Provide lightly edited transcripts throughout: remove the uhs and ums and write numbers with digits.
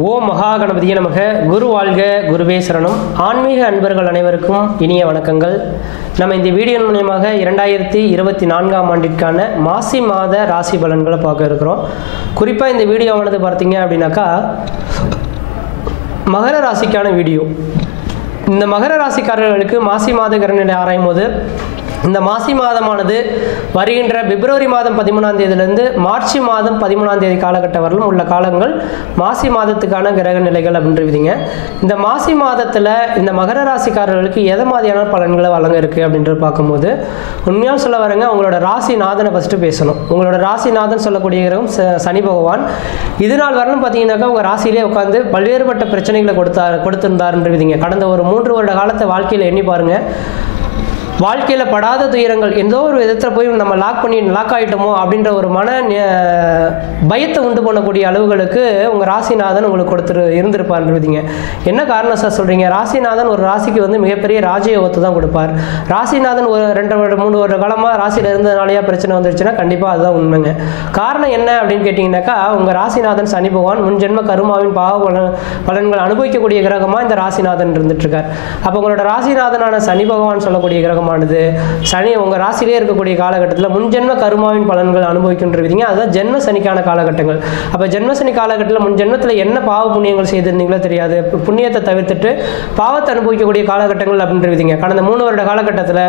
ஓம் மகா கணபதியே நமக. குரு வாழ்க, குருவே சரணம். ஆன்மீக அன்பர்கள் அனைவருக்கும் இனிய வணக்கங்கள். நம்ம இந்த வீடியோ மூலமாக 2024ஆம் ஆண்டிற்கான மாசி மாத ராசி பலன்களை பார்க்க இருக்கிறோம். குறிப்பாக இந்த வீடியோவானது பார்த்தீங்க அப்படின்னாக்கா மகர ராசிக்கான வீடியோ. இந்த மகர ராசிக்காரர்களுக்கு மாசி மாத கிரகநிலை ஆராயும் போது இந்த மாசி மாதமானது வருகின்ற பிப்ரவரி மாதம் 13ஆம் தேதியிலிருந்து மார்ச் மாதம் 13ஆம் தேதி காலகட்டம் வரலும் உள்ள காலங்கள் மாசி மாதத்துக்கான கிரக நிலைகள் அப்படின்றீங்க. இந்த மாசி மாதத்தில் இந்த மகர ராசிக்காரர்களுக்கு எதை மாதிரியான பலன்களை வழங்க இருக்குது அப்படின்றது பார்க்கும்போது உண்மையாக சொல்ல வரங்க, உங்களோட ராசிநாதனை ஃபஸ்ட்டு பேசணும். உங்களோட ராசிநாதன் சொல்லக்கூடிய கிரகம் சனி பகவான். இது நாள் வரலும் பார்த்தீங்கன்னாக்கா உங்கள் ராசியிலே உட்காந்து பல்வேறுபட்ட பிரச்சனைகளை கொடுத்திருந்தாருன்றீங்க. கடந்த ஒரு 3 வருட காலத்தை வாழ்க்கையில் எண்ணி பாருங்கள். வாழ்க்கையில் படாத துயரங்கள் ஏதோ ஒரு விதத்தில் போய் நம்ம லாக் ஆகிட்டோமோ அப்படின்ற ஒரு பயத்தை உண்டு பண்ணக்கூடிய அளவுகளுக்கு உங்கள் ராசிநாதன் உங்களுக்கு இருந்திருப்பார்ன்றீங்க. என்ன காரணம் சார் சொல்கிறீங்க? ராசிநாதன் ஒரு ராசிக்கு வந்து மிகப்பெரிய ராஜயோகத்தை தான் கொடுப்பார். ராசிநாதன் ஒரு 2 வருடம் 3 வருட காலமாக ராசியில் இருந்ததுனாலேயா பிரச்சனை வந்துருச்சுன்னா கண்டிப்பாக அதுதான் உண்மைங்க. காரணம் என்ன அப்படின்னு கேட்டிங்கனாக்கா உங்கள் ராசிநாதன் சனி பகவான் முன்ஜென்ம கருமாவின் பாவ பலன்கள் அனுபவிக்கக்கூடிய கிரகமாக இந்த ராசிநாதன் இருந்துட்டுருக்கார். அப்போ உங்களோட ராசிநாதனான சனி பகவான் சொல்லக்கூடிய கிரகம் சனி உங்க ராசியிலே இருக்கக்கூடிய காலகட்டத்தில் முன்ஜென்ம கருமாவின் பலன்கள் அனுபவிக்கின்றீங்க. அதுதான் ஜென்ம சனிக்கான காலகட்டங்கள். அப்ப ஜென்ம சனி காலகட்டத்தில் முன் ஜென்மத்தில் என்ன பாவ புண்ணியங்கள் செய்திருந்தீங்களோ தெரியாது, புண்ணியத்தை தவிர்த்துட்டு பாவத்தை அனுபவிக்கக்கூடிய காலகட்டங்கள் அப்படின்றீங்க. கடந்த 3 வருட காலகட்டத்தில்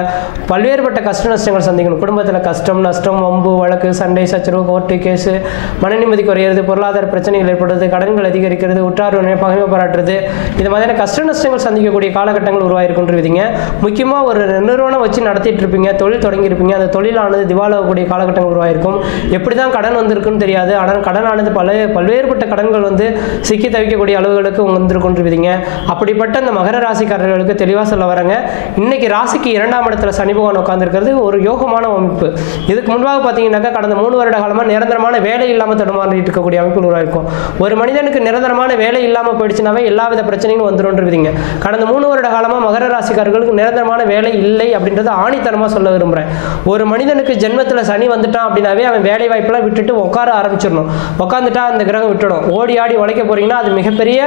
பல்வேறுபட்ட கஷ்ட நஷ்டங்கள் சந்திக்கணும். குடும்பத்தில் கஷ்டம் நஷ்டம், வம்பு வழக்கு, சண்டை சச்சரவு, கோர்ட்டு கேஸு, மன நிம்மதி குறையிறது, பொருளாதார பிரச்சனைகள் ஏற்படுறது, கடன்கள் அதிகரிக்கிறது, உற்றார் பகைமை பாராட்டுறது, இது மாதிரியான கஷ்ட நஷ்டங்கள் சந்திக்கக்கூடிய காலகட்டங்கள் உருவாயிருக்குன்றீங்க. முக்கியமாக ஒரு நிறுவனம் வச்சு நடத்திட்டு இருப்பீங்க, தொழில் தொடங்கியிருப்பீங்க. அந்த தொழிலானது திவாலாகக்கூடிய காலகட்டங்கள் உருவாயிருக்கும். எப்படி தான் கடன் வந்திருக்குன்னு தெரியாது. ஆனால் கடனானது பல்வேறுபட்ட கடன்கள் வந்து சிக்கி தவிக்கக்கூடிய அளவுகளுக்கு வந்திருக்குன்றீங்க. அப்படிப்பட்ட இந்த மகர ராசிக்காரர்களுக்கு தெளிவாக சொல்ல வரங்க, இன்னைக்கு ராசிக்கு 2ஆம் இடத்துல சனி பகவான் உட்கார்ந்துருக்கிறது ஒரு யோகமான அமைப்பு. இதுக்கு முன்பாக பார்த்தீங்கன்னாக்கா கடந்த 3 வருட காலமாக நிரந்தரமான வேலை இல்லாமல் தடுமாறிட்டு இருக்கக்கூடிய அமைப்புகள் உருவாயிருக்கும். ஒரு மனிதனுக்கு நிரந்தரமான வேலை இல்லாமல் போயிடுச்சுனாவே எல்லாவித பிரச்சனைகளும் வந்துருன்றீங்க. கடந்த 3 வருட காலமாக மகர ராசிக்காரர்களுக்கு நிரந்தரமான வேலை இல்லை அப்படின்றது ஆணித்தரமா சொல்ல விரும்புறேன். ஒரு மனிதனுக்கு ஜென்மத்தில் சனி வந்துட்டான் அப்படின்னாவே அவன் வேலை வாய்ப்பெல்லாம் விட்டுட்டு உட்கார ஆரம்பிச்சிடணும். உட்காந்துட்டா அந்த கிரகம் விட்டுடும். ஓடி ஆடி உழைக்க போறீங்கன்னா அது மிகப்பெரிய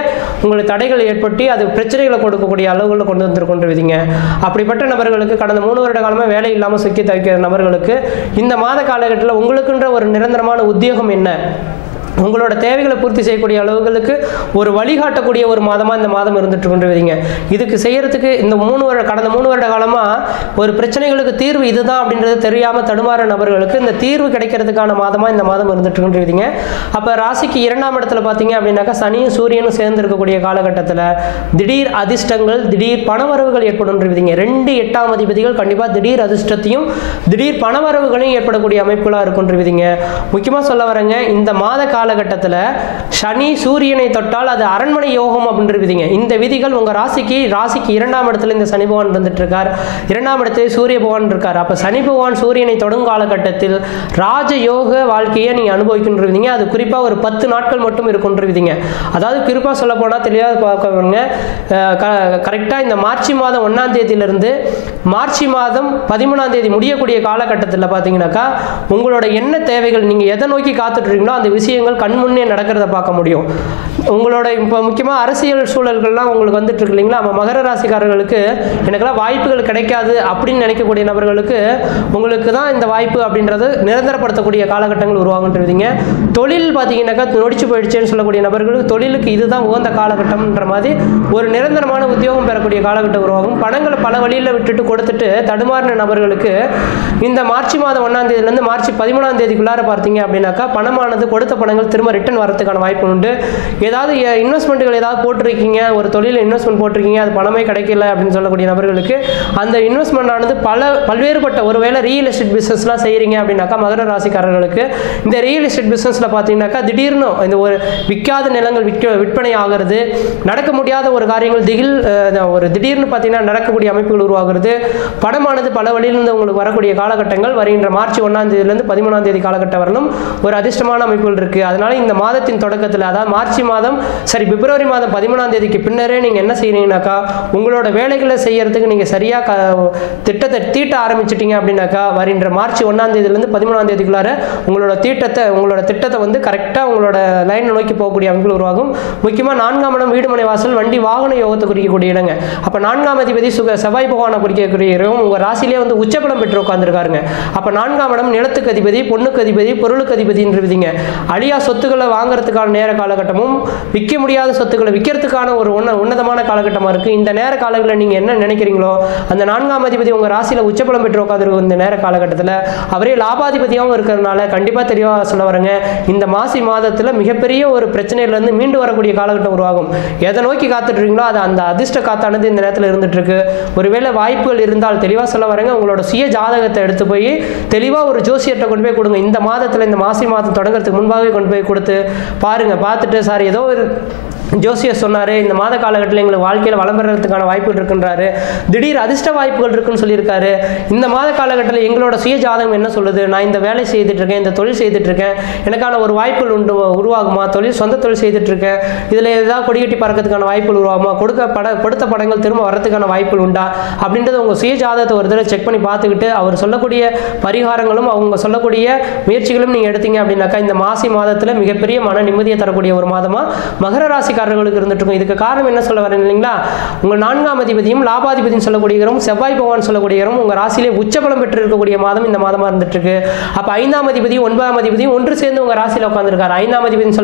உங்களுக்கு தடைகள் ஏற்பட்டு அது பிரச்சனைகளை கொடுக்கக்கூடிய அளவுகளில் கொண்டு வந்திருக்கின்றீங்க. அப்படிப்பட்ட நபர்களுக்கு கடந்த 3 வருட காலமாக வேலை இல்லாமல் சிக்கி தவிக்கிற நபர்களுக்கு இந்த மாத காலகட்டத்தில் உங்களுக்குன்ற ஒரு நிரந்தரமான உத்தியோகம் என்ன, உங்களோட தேவைகளை பூர்த்தி செய்யக்கூடிய அளவுகளுக்கு ஒரு வழிகாட்டக்கூடிய ஒரு மாதமாக இந்த மாதம் இருந்துட்டு கொண்டுவீங்க. இதுக்கு செய்யறதுக்கு இந்த கடந்த 3 வருட காலமாக ஒரு பிரச்சனைகளுக்கு தீர்வு இதுதான் அப்படின்றது தெரியாமல் தடுமாற நபர்களுக்கு இந்த தீர்வு கிடைக்கிறதுக்கான மாதமாக இந்த மாதம் இருந்துட்டு கொண்டுவீங்க. அப்போ ராசிக்கு 2ஆம் இடத்துல பார்த்தீங்க அப்படின்னாக்கா சனியும் சூரியனும் சேர்ந்து இருக்கக்கூடிய காலகட்டத்தில் திடீர் அதிர்ஷ்டங்கள், திடீர் பணவரவுகள் ஏற்படும்ன்றீங்க. 2 8ஆம் அதிபதிகள் கண்டிப்பாக திடீர் அதிர்ஷ்டத்தையும் திடீர் பணவரவுகளையும் ஏற்படக்கூடிய அமைப்புகளாக இருக்குன்றீங்க. முக்கியமாக சொல்ல வரங்க, இந்த மாத காலகட்டத்தில் சனி சூரியனை தொட்டால் அது அரண்மனை யோகம் அப்படின்றீங்க. இந்த விதிகள் உங்க ராசிக்கு 2ஆம் இடத்துல இந்த சனி பகவான் இருந்துட்டு இருக்கார். 2ஆம் இடத்துல சூரிய பகவான் இருக்கார். அப்ப சனி பகவான் சூரியனை தொடும் காலகட்டத்தில் ராஜ யோக வாழ்க்கையை நீங்க அனுபவிக்கின்றீங்க. அது குறிப்பா ஒரு 10 நாட்கள் மட்டும் இருக்குன்றீங்க. அதாவது குறிப்பா சொல்ல போனா தெளிவாக பார்க்கவங்க, கரெக்டா இந்த மார்ச் மாதம் 1ஆம் தேதியிலிருந்து மார்ச் மாதம் 13ஆம் தேதி முடியக்கூடிய காலகட்டத்தில் பார்த்தீங்கன்னாக்கா உங்களோட என்ன தேவைகள், நீங்க எதை நோக்கி காத்துட்டு இருக்கீங்களோ அந்த விஷயங்கள் கண் முன்னே நடக்கிறத பார்க்க முடியும். உங்களோட இப்போ முக்கியமாக அரசியல் சூழல்கள்லாம் உங்களுக்கு வந்துட்டு இருக்கு இல்லைங்களா? நம்ம மகர ராசிக்காரர்களுக்கு எனக்கெல்லாம் வாய்ப்புகள் கிடைக்காது அப்படின்னு நினைக்கக்கூடிய நபர்களுக்கு உங்களுக்கு தான் இந்த வாய்ப்பு அப்படின்றது நிரந்தரப்படுத்தக்கூடிய காலகட்டங்கள் உருவாகுன்றீங்க. தொழில் பார்த்தீங்கன்னாக்கா நொடிச்சு போயிடுச்சேன்னு சொல்லக்கூடிய நபர்களுக்கு தொழிலுக்கு இதுதான் உகந்த காலகட்டம்ன்ற மாதிரி ஒரு நிரந்தரமான உத்தியோகம் பெறக்கூடிய காலகட்டம் உருவாகும். பணங்களை பல வழியில் விட்டுட்டு கொடுத்துட்டு தடுமாறின நபர்களுக்கு இந்த மார்ச் மாதம் 1ஆம் தேதியிலிருந்து மார்ச் 13ஆம் தேதிக்குள்ளார பார்த்தீங்க அப்படின்னாக்கா பணமானது கொடுத்த பணங்கள் திரும்ப ரிட்டர்ன் வரதுக்கான வாய்ப்பு உண்டு. ஏதாவது இன்வெஸ்ட்மெண்ட்டுகள் ஏதாவது போட்டிருக்கீங்க, ஒரு தொழில் இன்வெஸ்ட்மெண்ட் போட்டிருக்கீங்க, அது பணமே கிடைக்கல அப்படின்னு சொல்லக்கூடிய நபர்களுக்கு அந்த இன்வெஸ்ட்மெண்ட் ஆனது பல்வேறுபட்ட ஒருவேளை ரியல் எஸ்டேட் பிசினஸ்லாம் செய்யறீங்க அப்படின்னாக்கா மகர ராசிக்காரர்களுக்கு இந்த ரியல் எஸ்டேட் பிசினஸ்ல பார்த்தீங்கன்னாக்கா திடீர்னு இந்த ஒரு விற்காத நிலங்கள் விற்பனை ஆகிறது, நடக்க முடியாத ஒரு காரியங்கள் ஒரு திடீர்னு பார்த்தீங்கன்னா நடக்கக்கூடிய அமைப்புகள் உருவாகிறது. பணமானது பல வழியிலிருந்து உங்களுக்கு வரக்கூடிய காலகட்டங்கள் வருகின்ற மார்ச் 1ஆம் தேதியிலிருந்து 13ஆம் தேதி காலகட்டம் வரணும் ஒரு அதிர்ஷ்டமான அமைப்புகள் இருக்கு. அதனால இந்த மாதத்தின் தொடக்கத்தில், அதாவது மார்ச் மாதம் பிப்ரவரி மாதம் 13ஆம் தேதிக்கு பின்னரே நீங்கள் என்ன செய்யறீங்கன்னாக்கா, உங்களோட வேலைகளை செய்யறதுக்கு நீங்கள் சரியாக திட்டத்தை தீட்ட ஆரம்பிச்சிட்டீங்க அப்படின்னாக்கா, வருகின்ற மார்ச் 1ஆம் தேதியிலேருந்து 13ஆம் தேதிக்குள்ளார உங்களோட திட்டத்தை வந்து கரெக்டாக உங்களோட லைனை நோக்கி போகக்கூடிய அமைப்புகள் உருவாகும். முக்கியமாக 4ஆம் இடம் வீடு மனை வாசல் வண்டி வாகன யோகத்தை குறிக்கக்கூடிய இடங்க. அப்போ 4ஆம் அதிபதி செவ்வாய் பகவானை குறிக்கக்கூடிய இடம் உங்கள் ராசியிலே வந்து உச்சபலம் பெற்று உட்காந்துருக்காருங்க. அப்போ 4ஆம் இடம் நிலத்துக்கு அதிபதி, பொண்ணுக்கு அதிபதி, பொருளுக்கு அதிபதின்ற விதிங்க. அழியா சொத்துக்களை வாங்குறதுக்கான நேர காலகட்டமும், விற்க முடியாத சொத்துக்களை விற்கிறதுக்கான ஒரு உன்னதமான காலகட்டமாக இருக்குது. இந்த நேர காலங்களில் நீங்கள் என்ன நினைக்கிறீங்களோ, அந்த 4ஆம் அதிபதி உங்கள் ராசியில் உச்சபலம் பெற்று உட்காந்துருக்கும் இந்த நேர காலகட்டத்தில் அவரே லாபாதிபதியாகவும் இருக்கிறதுனால கண்டிப்பாக தெளிவாக சொல்ல வரேங்க, இந்த மாசி மாதத்தில் மிகப்பெரிய ஒரு பிரச்சனையிலேருந்து மீண்டு வரக்கூடிய காலகட்டம் உருவாகும். எதை நோக்கி காத்துட்டு இருக்கீங்களோ அது அந்த அதிர்ஷ்ட காத்தானது இந்த நேரத்தில் இருந்துட்டு இருக்கு. ஒருவேளை வாய்ப்புகள் இருந்தால் தெளிவாக சொல்ல வரேங்க, உங்களோட சுய ஜாதகத்தை எடுத்து போய் தெளிவாக ஒரு ஜோசியர்கிட்ட கொண்டு போய் கொடுங்க. இந்த மாதத்தில், இந்த மாசி மாதம் தொடங்குறதுக்கு முன்பாகவே கொண்டு போய் கொடுத்து பாருங்க. பார்த்துட்டு சார் ஏதோ ஒரு ஜோசியர் சொன்னார், இந்த மாத காலகட்டத்தில் எங்களுக்கு வாழ்க்கையில் வளம் பெறதுக்கான வாய்ப்புகள் இருக்குன்றாரு, திடீர் அதிர்ஷ்ட வாய்ப்புகள் இருக்குன்னு சொல்லியிருக்காரு. இந்த மாத காலகட்டத்தில் எங்களோட சுய ஜாதகம் என்ன சொல்லுது, நான் இந்த வேலை செய்துட்டு இருக்கேன், இந்த தொழில் செய்துட்டு இருக்கேன், எனக்கான ஒரு வாய்ப்புகள் உருவாகுமா, சொந்த தொழில் செய்துட்டு இருக்கேன், இதில் ஏதாவது கொடிகட்டி பறக்கிறதுக்கான வாய்ப்புகள் உருவாகுமா, கொடுத்த படங்கள் திரும்ப வரதுக்கான வாய்ப்புகள் உண்டா அப்படின்றது உங்கள் சுய ஜாதகத்தை ஒரு தடவை செக் பண்ணி பார்த்துக்கிட்டு அவர் சொல்லக்கூடிய பரிகாரங்களும் அவங்க சொல்லக்கூடிய முயற்சிகளும் நீங்கள் எடுத்தீங்க அப்படின்னாக்கா, இந்த மாசி மாதத்தில் மிகப்பெரிய மன நிம்மதியை தரக்கூடிய ஒரு மாதமாக மகர ராசிக்காரர்களுக்கு இருந்துட்டு இருக்கும். இதுக்கு காரணம் என்ன சொல்ல வரேன் இல்லைங்களா, உங்கள் 4ஆம் அதிபதியும் லாபாதிபதியும் சொல்லக்கூடிய செவ்வாய் பகவான் சொல்லக்கூடிய உங்கள் ராசியிலே உச்சபலம் பெற்று இருக்கக்கூடிய மாதம் இந்த மாதமாக இருந்துட்டு இருக்கு. அப்போ 5ஆம் அதிபதியும் 9ஆம் அதிபதியும் ஒன்று சேர்ந்து உங்கள் ராசியில் உட்காந்துருக்காரு. 5ஆம் அதிபதினு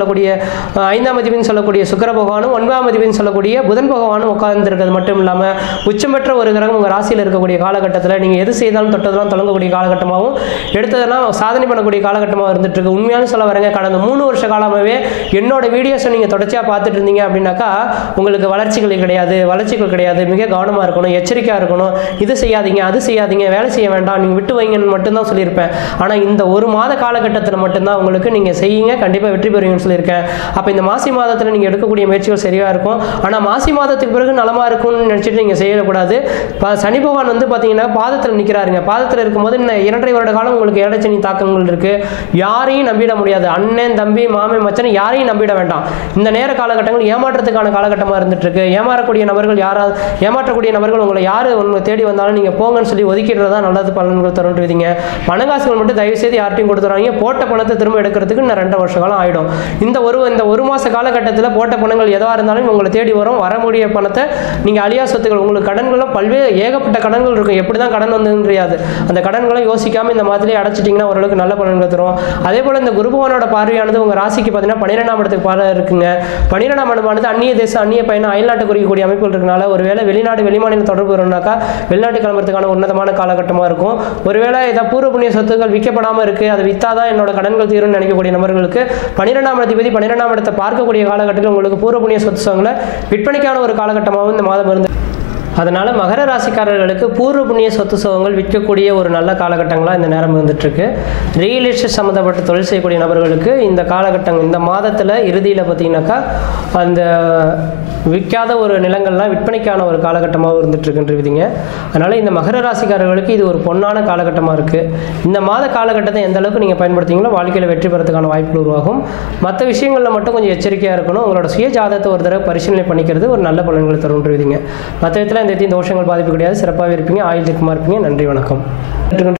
சொல்லக்கூடிய சுக்கிர பகவானும் 9ஆம் அதிபதினு சொல்லக்கூடிய புதன் பகவானும் உட்கார்ந்துருக்கிறது மட்டும் இல்லாமல் உச்சம் பெற்ற ஒரு கிரகம் உங்கள் ராசியில் இருக்கக்கூடிய காலகட்டத்தில் நீங்கள் எது செய்தாலும் தொட்டதெல்லாம் தொடங்கக்கூடிய காலகட்டமாகவும் எடுத்ததெல்லாம் சாதனை பண்ணக்கூடிய காலகட்டமாக இருந்துட்டு இருக்கு. உண்மையான சொல்ல வரேங்க, கடந்த 3 வருஷ காலமாகவே என்னோட வீடியோஸை நீங்கள் தொடர்ச்சியாக பார்த்துட்டு இருந்தீங்க அப்படின்னாக்கா உங்களுக்கு வளர்ச்சிகள் கிடையாது. மிக கவனமாக இருக்கணும், எச்சரிக்கையாக இருக்கணும், இது செய்யாதீங்க, அது செய்யாதீங்க, வேலை செய்ய வேண்டாம், நீங்கள் விட்டு வைங்கன்னு மட்டும்தான் சொல்லியிருப்பேன். ஆனால் இந்த ஒரு மாத காலகட்டத்தில் மட்டும்தான் உங்களுக்கு நீங்கள் செய்யுங்க, கண்டிப்பாக வெற்றி பெறுவீங்கன்னு சொல்லியிருக்கேன். அப்போ இந்த மாசி மாதத்தில் நீங்கள் எடுக்கக்கூடிய முயற்சிகள் சரியாக இருக்கும். ஆனால் மாசி மாதத்துக்கு பிறகு நலமாக இருக்கும்னு நினச்சிட்டு நீங்கள் செய்யக்கூடாது. சனி பகவான் வந்து பார்த்தீங்கன்னா பாதத்தில் நிற்கிறாருங்க. பாதத்தில் இருக்கும்போது இன்னும் 2.5 வருட காலம் உங்களுக்கு ஏழச்சனி தாக்கங்கள் இருக்குது. யாரையும் நம்பிட முடியாது. அண்ணன், தம்பி, மாமே, மச்சன் யாரையும் நம்பிட வேண்டாம். இந்த நேர காலகட்டங்கள் ஏமாற்றத்துக்கான காலகட்டமாக இருந்துட்டு இருக்கு. ஏமாற்றக்கூடிய நபர்கள் உங்களை யார் உங்களுக்கு தேடி வந்தாலும் நீங்கள் போங்கன்னு சொல்லி ஒதுக்கிடுறதா நல்லது பலன்கள் தருன்னு விதிங்க. பணங்காசுகள் மட்டும் தயவு செய்து யார்ட்டையும் கொடுத்துறாங்க. போட்ட பணத்தை திரும்ப எடுக்கிறதுக்கு இன்னும் 2 வருஷ காலம் ஆகிடும். இந்த ஒரு மாத காலகட்டத்தில் போட்ட பணங்கள் எதாக இருந்தாலும் உங்களை தேடி வரக்கூடிய பணத்தை நீங்கள் அழியா சொத்துக்கள், உங்களுக்கு கடன்களும் பல்வேறு ஏகப்பட்ட கடன்கள் இருக்கும். எப்படி தான் கடன் வந்ததுன்னு தெரியாது. அந்த கடன்களை யோசிக்காமல் இந்த மாதிரி அடைச்சிட்டிங்கன்னா ஓரளவுக்கு நல்ல பலன்கள் தரும். அதே போல் இந்த குரு பகவானோட பார்வையானது உங்கள் ராசிக்கு பார்த்தீங்கன்னா 12ஆம் இடத்துக்கு பார்வை இருக்குங்க. 12ஆம் இடமானது அந்நிய தேசம், அந்நிய பயணம், அயல்நாட்டு குறிக்கக்கூடிய அமைப்புகள் இருக்கனால ஒருவேளை வெளிநாடு வெளிமாநில தொடர்பு வரும்னாக்கா வெளிநாட்டு கிளம்புறதுக்கான உன்னதமான காலகட்டமாக இருக்கும். ஒருவேளை ஏதாவது பூர்வ புண்ணிய சொத்துக்கள் விற்கப்படாமல் இருக்குது, அதை விற்றாதான் என்னோட கடன்கள் தீரும்னு நினைக்கக்கூடிய நபர்களுக்கு 12ஆம் அதிபதி 12ஆம் இடத்தை பார்க்கக்கூடிய காலகட்டத்தில் உங்களுக்கு பூர்வ புண்ணிய சொத்து சோங்களை விற்பனைக்கான ஒரு காலகட்டமாகவும் இந்த மாதம் இருந்து. அதனால் மகர ராசிக்காரர்களுக்கு பூர்வ புண்ணிய சொத்து சுகங்கள் விற்கக்கூடிய ஒரு நல்ல காலகட்டங்களாக இந்த நேரம் இருந்துகிட்ருக்கு. ரியல் எஸ்டேட் சம்மந்தப்பட்ட தொழில் செய்யக்கூடிய நபர்களுக்கு இந்த காலகட்டம், இந்த மாதத்தில் இறுதியில் பார்த்திங்கனாக்கா அந்த விற்காத ஒரு நிலங்கள்லாம் விற்பனைக்கான ஒரு காலகட்டமாக இருந்துகிட்ருக்குன்றீங்க. அதனால் இந்த மகர ராசிக்காரர்களுக்கு இது ஒரு பொன்னான காலகட்டமாக இருக்குது. இந்த மாத காலகட்டத்தை எந்த அளவுக்கு நீங்கள் பயன்படுத்திங்களோ வாழ்க்கையில் வெற்றி பெறதுக்கான வாய்ப்புகள் உருவாகும். மற்ற விஷயங்களில் மட்டும் கொஞ்சம் எச்சரிக்கையாக இருக்கணும். உங்களோட சுய ஜாதகத்தை ஒரு தடவை பரிசீலனை பண்ணிக்கிறது ஒரு நல்ல பலன்கள் தருன்றீங்க. மற்ற விதத்தில் இந்த தோஷங்கள் பாதிப்பு கிடையாது. சிறப்பாக இருப்பீங்க, ஆயுள் தீர்க்கமாக இருப்பீங்க. நன்றி, வணக்கம்.